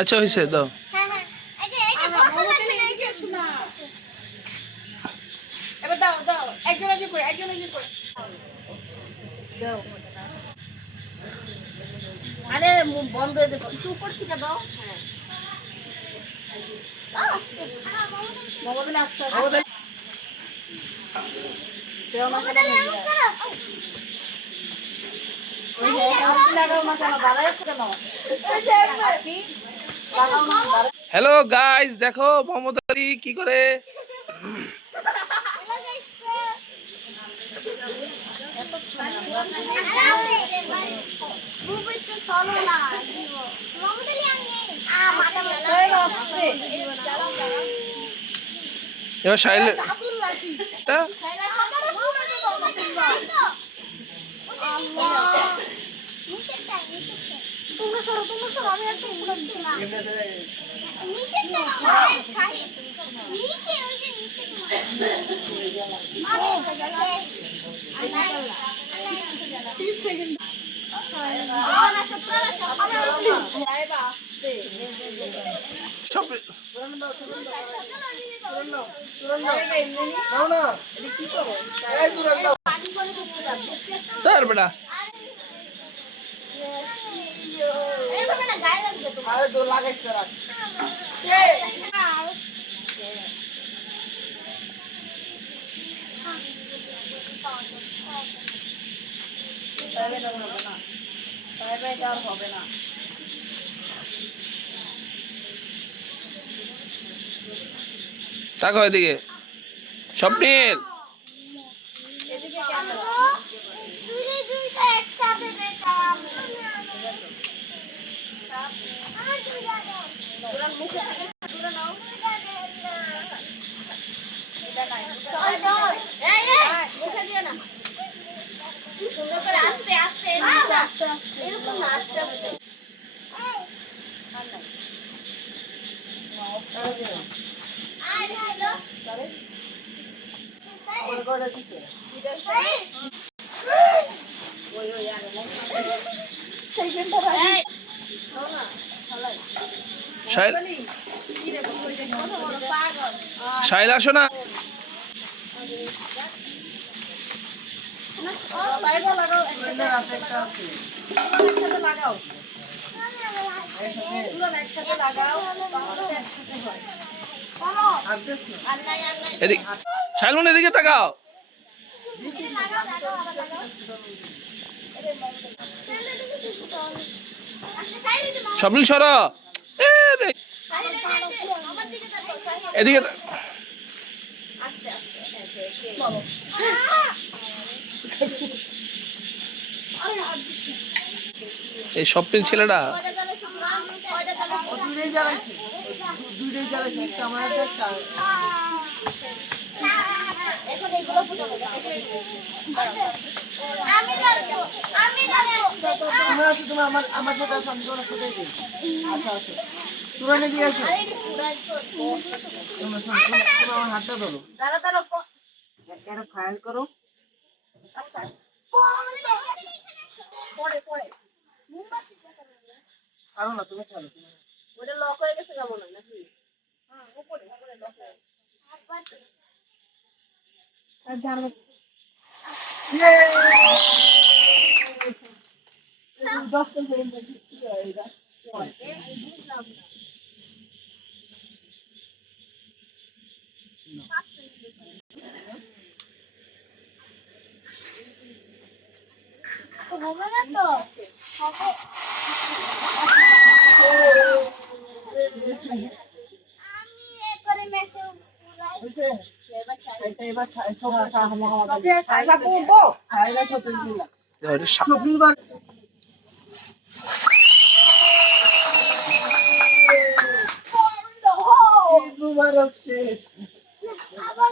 আচ্ছা হয়েছে দাও। আরে বন্ধ হয়ে যাবে একটু উপর থেকে দাও। হ্যালো গাইস, দেখো মোহাম্মদ আলী কি করে। এবার সাইলে তোমরা সরো আমি একটা তার বেটা হবে না। তাকো এদিকে স্বপ্নিল। আস্তে আস্তে এরকম না, আস্তে আস্তে সাইল আসো না। এদিকে সাইলুন, এদিকে তাকাও। স্বপ্নিল সর, এদিকে এই স্বপ্নিল ছেলেটা আমার সাথে তুরানে দিয়ে আসো। আমার হাতটা ধরো, একটা ফাইল করো। কারো না, তুমি চলো। ওটা লক হয়ে গেছে কেমন নাকি? হবে না তো আমি একবারে মেসেজ মুবারক শেষ। আবার